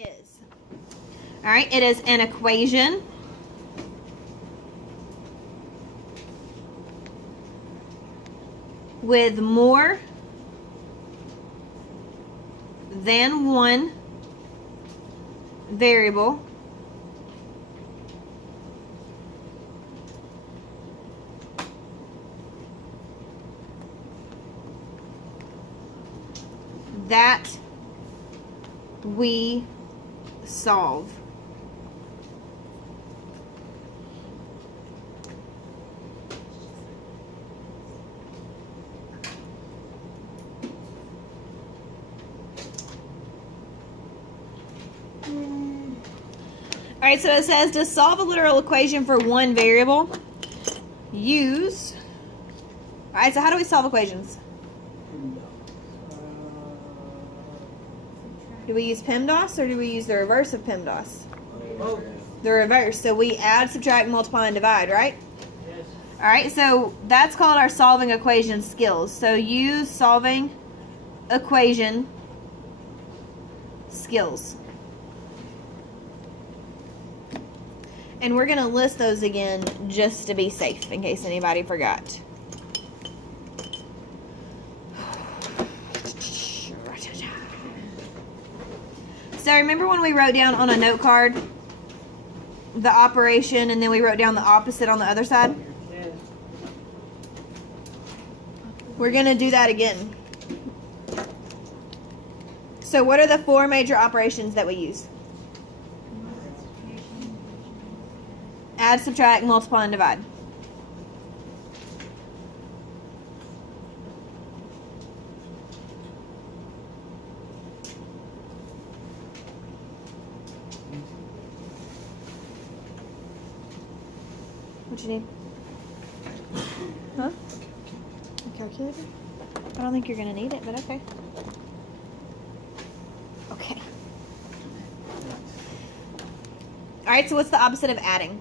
is. All right, it is an equation with more than one variable that we solve. All right, so it says to solve a literal equation for one variable, use. All right, so how do we solve equations? Do we use PEMDAS or do we use the reverse of PEMDAS? Oh. The reverse. So we add, subtract, multiply, and divide, right? Yes. All right, so that's called our solving equation skills. So use solving equation skills. And we're going to list those again just to be safe in case anybody forgot. So remember when we wrote down on a note card the operation and then we wrote down the opposite on the other side? Yes. We're going to do that again. So what are the four major operations that we use? Add, subtract, multiply, and divide. What you need? Huh? A calculator? I don't think you're going to need it, but okay. Okay. All right, so what's the opposite of adding?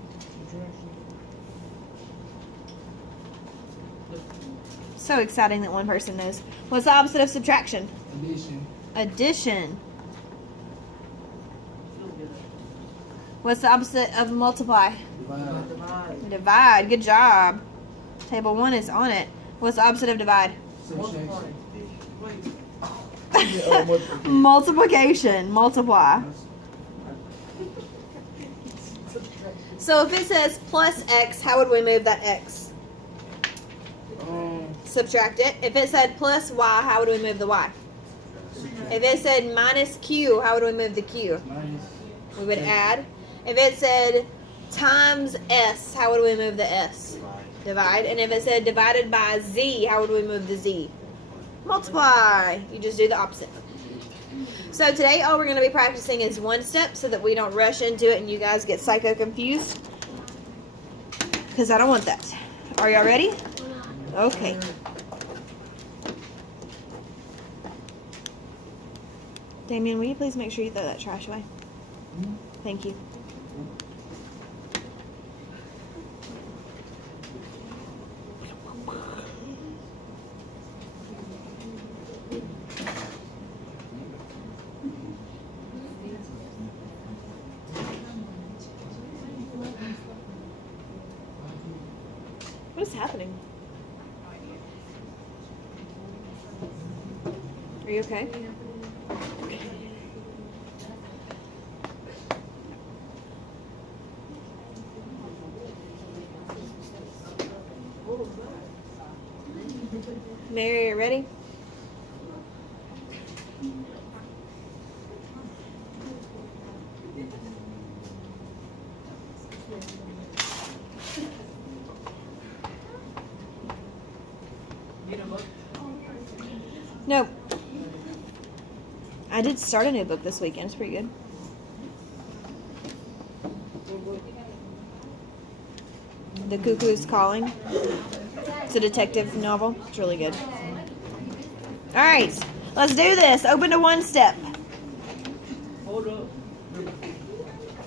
So exciting that one person knows. What's the opposite of subtraction? Addition. Addition. What's the opposite of multiply? Divide. Divide. Good job. Table 1 is on it. What's the opposite of divide? Subtraction. Multiplication. Multiply. So if it says plus x, how would we move that x? Subtract it. If it said plus y, how would we move the y? If it said minus q, how would we move the q? Minus. We would add. If it said times s, how would we move the s? Divide. And if it said divided by z, how would we move the z? Multiply. You just do the opposite. So today all we're going to be practicing is one step so that we don't rush into it and you guys get psycho confused. Because I don't want that. Are y'all ready? Okay. Damien, will you please make sure you throw that trash away? Thank you. What is happening? Are you okay? Mary, are you ready? Need a book? No. I did start a new book this weekend. It's pretty good. The Cuckoo's Calling. It's a detective novel. It's really good. All right, let's do this. Open to one step. Hold up.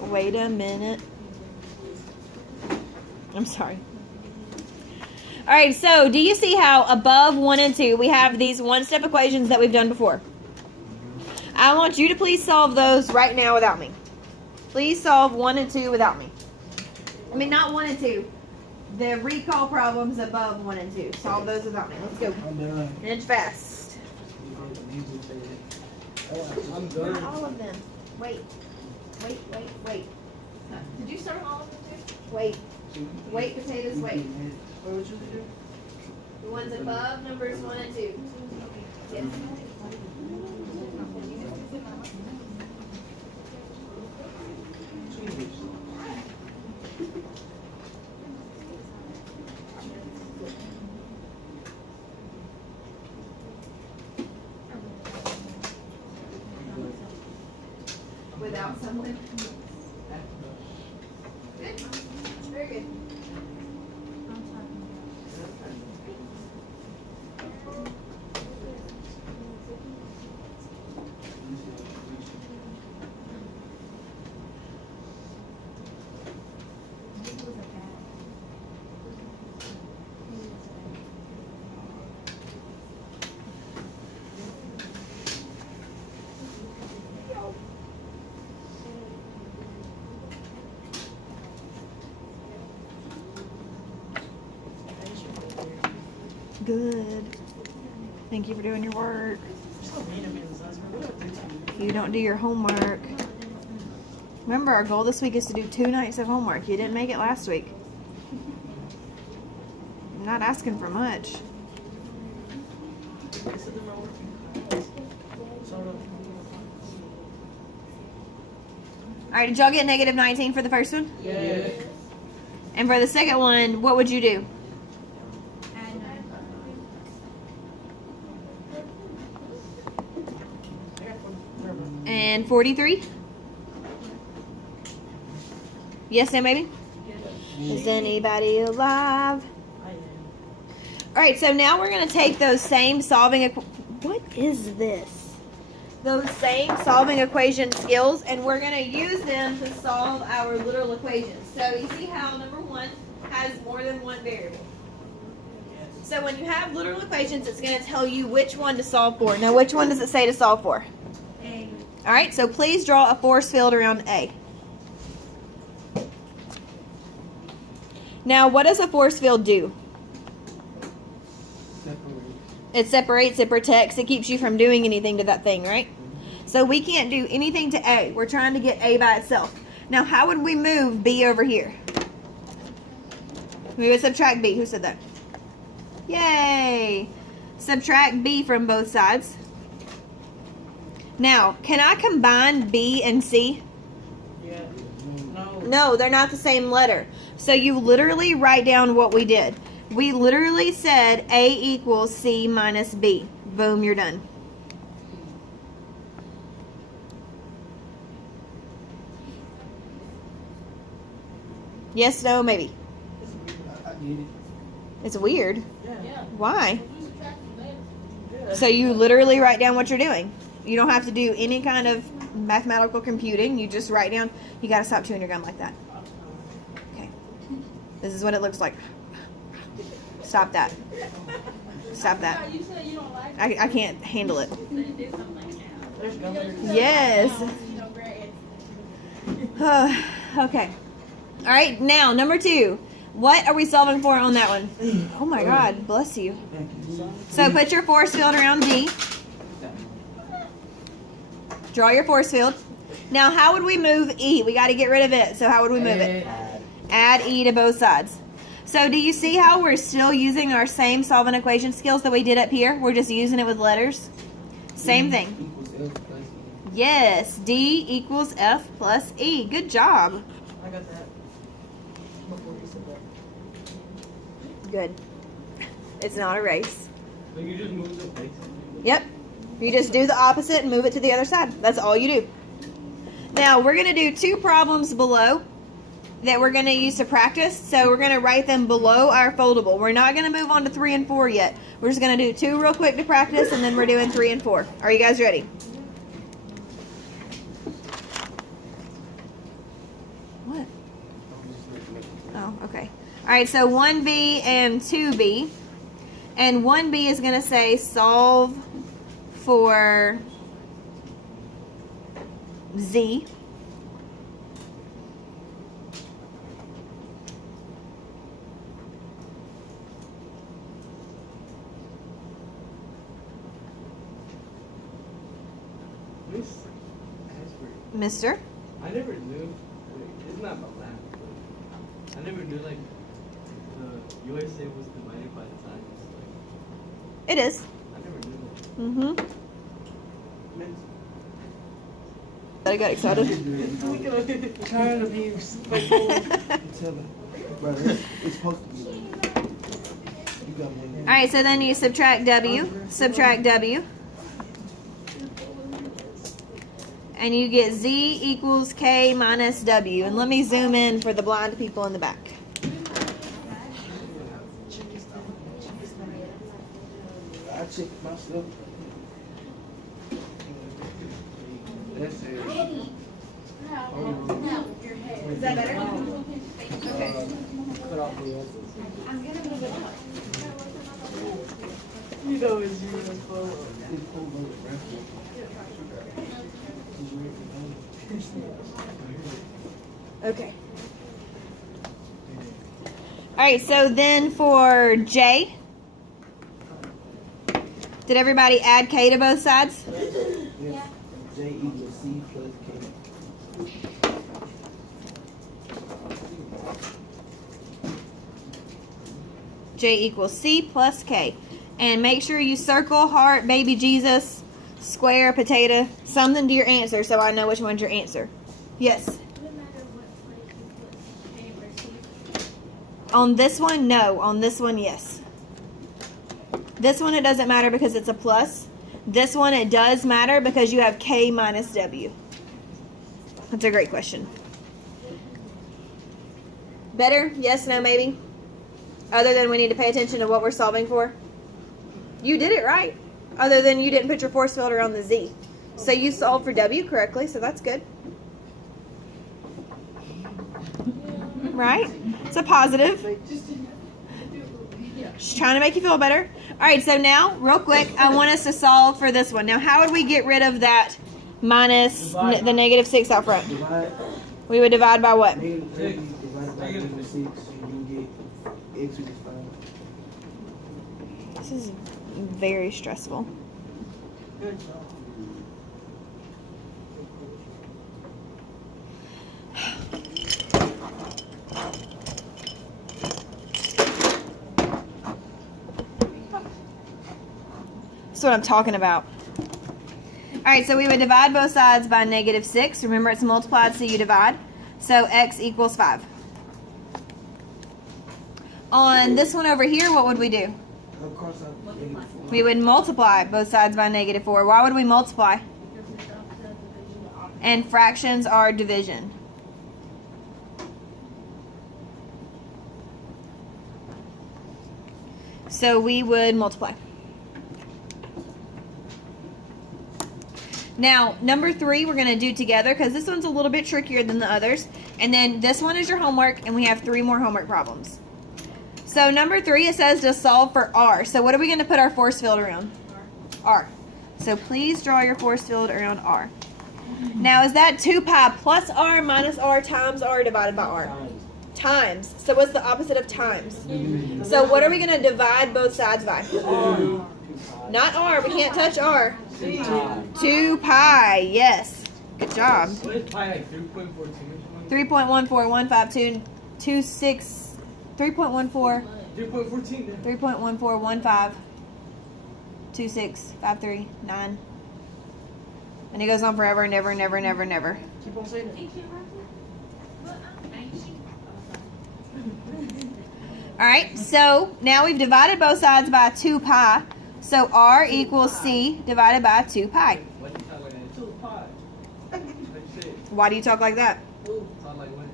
Wait a minute. I'm sorry. All right, so do you see how above 1 and 2 we have these one-step equations that we've done before? I want you to please solve those right now without me. Please solve 1 and 2 without me. I mean, not 1 and 2. The recall problems above 1 and 2. Solve those without me. Let's go. I'm done. Inch fast. I'm Not done. all of them. Wait. Did you start all of them too? Wait. Wait, potatoes, wait. What would you do? The ones above numbers 1 and 2. Yes. Without someone. Good. Very good. Good. Thank you for doing your work. You don't do your homework. Remember, our goal this week is to do 2 nights of homework. You didn't make it last week. I'm not asking for much. Alright, did y'all get negative 19 for the first one? Yeah. And for the second one, what would you do? And 43? Yes, no, maybe? Is anybody alive? Alright, so now we're going to take those same what is this? Those same solving equation skills, and we're going to use them to solve our literal equations. So you see how number 1 has more than one variable. So when you have literal equations, it's going to tell you which one to solve for. Now, which one does it say to solve for? A. All right, so please draw a force field around A. Now, what does a force field do? Separate. It separates, it protects, it keeps you from doing anything to that thing, right? So we can't do anything to A. We're trying to get A by itself. Now, how would we move B over here? We would subtract B. Who said that? Yay! Subtract B from both sides. Now, can I combine B and C? Yeah. No. No, they're not the same letter. So you literally write down what we did. We literally said A equals C minus B. Boom, you're done. Yes, no, maybe. I get it. It's weird. Yeah. Why? Yeah. So you literally write down what you're doing. You don't have to do any kind of mathematical computing. You just write down. You got to stop chewing your gum like that. Okay. This is what it looks like. Stop that. Stop that. You said you don't like I can't handle it. There's governor. Yes. you know, great. Okay. All right. Now, number 2. What are we solving for on that one? Oh my God. Bless you. Thank you. So put your force field around D. Draw your force field. Now, how would we move E? We got to get rid of it. So how would we move it? Add E to both sides. So do you see how we're still using our same solving equation skills that we did up here? We're just using it with letters. Same thing. Equals F plus E. Yes, D equals F plus E. Good job. I got that. Before you said that. Good. It's not a race. But you just move the place. Yep. You just do the opposite and move it to the other side. That's all you do. Now, we're going to do 2 problems below that we're going to use to practice. So we're going to write them below our foldable. We're not going to move on to 3 and 4 yet. We're just going to do 2 real quick to practice, and then we're doing 3 and 4. Are you guys ready? What? Oh, okay. All right, so 1B and 2B. And 1B is going to say solve for Z. Miss Ashford. Mr. I never knew. It's not about that. But I never knew like the USA was divided by the times. Like It is. I never knew that. Mm-hmm. Miss. I got excited. Trying to be respectful. Tell her, brother, it's supposed to be like that. You got one. All right, so then you subtract W, and you get Z equals K minus W. And let me zoom in for the blind people in the back. I checked myself. That's it. Is that better? Okay. Cut off the answers. I'm gonna move it up. You know it's you as well. It's over the rest of it. Okay. All right, so then for J, did everybody add K to both sides? Yes. J equals C plus K. J equals C plus K. And make sure you circle, heart, baby Jesus, square, potato, something to your answer so I know which one's your answer. Yes. Does it matter what place you put K versus? On this one, no. On this one, yes. This one, it doesn't matter because it's a plus. This one, it does matter because you have K minus W. That's a great question. Better? Yes, no, maybe? Other than we need to pay attention to what we're solving for? You did it right. Other than you didn't put your force field around the Z. So you solved for W correctly, so that's good. Right? It's a positive. Just trying to make you feel better. All right, so now, real quick, I want us to solve for this one. Now, how would we get rid of that minus the negative 6 out front? Divide We would divide by what? negative 30 divided by negative 6, and you get x equals 5. This is very stressful. Good job. That's what I'm talking about. All right, so we would divide both sides by negative 6. Remember, it's multiplied, so you divide. So x equals 5. On this one over here, what would we do? Of course, I'm negative 4. We would multiply both sides by negative 4. Why would we multiply? And fractions are division. So we would multiply. Now, number 3 we're going to do together because this one's a little bit trickier than the others. And then this one is your homework, and we have 3 more homework problems. So number 3, it says to solve for R. So what are we going to put our force field around? R. So please draw your force field around R. Now, is that 2 pi plus R minus R times R divided by R? Times. So what's the opposite of times? So what are we going to divide both sides by? Not R. We can't touch R. 2 pi. Yes. Good job. What is pi like 3.42? 3.1415226. 3.14. 3.14. 3.141526539. And it goes on forever and ever and ever and ever and ever. Keep on saying it. Alright, so now we've divided both sides by 2 pi. So R equals C divided by 2 pi. Why do you talk like that? 2 pi. Like you said. Why do you talk like that? Talk like what?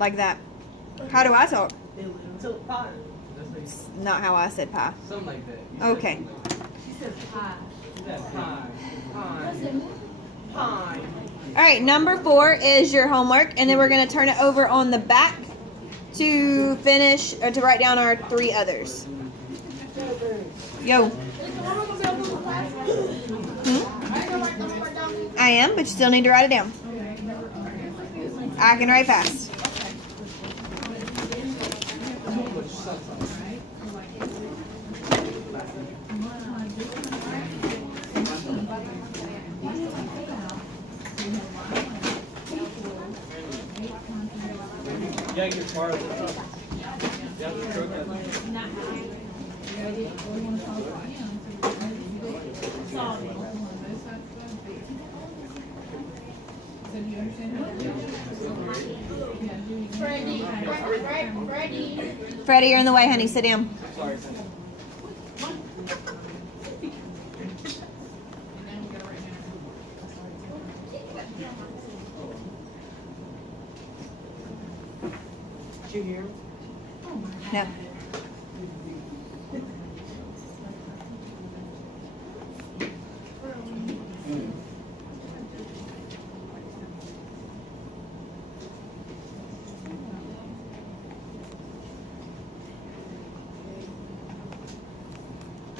Like that. How do I talk? 2 pi. That's like Not how I said pi. something like that. You Okay. said pi. Pi. Alright, number 4 is your homework. And then we're going to turn it over on the back to finish, or to write down our 3 others. Yo. I I am, but you still need to write it down. I can write fast. Which sucks. Yeah, your car. You have to stroke it. Freddie, you're in the way, honey. Sit down. Sorry, Santa. Did you hear? No.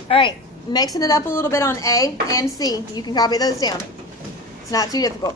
All right, mixing it up a little bit on A and C. You can copy those down. It's not too difficult.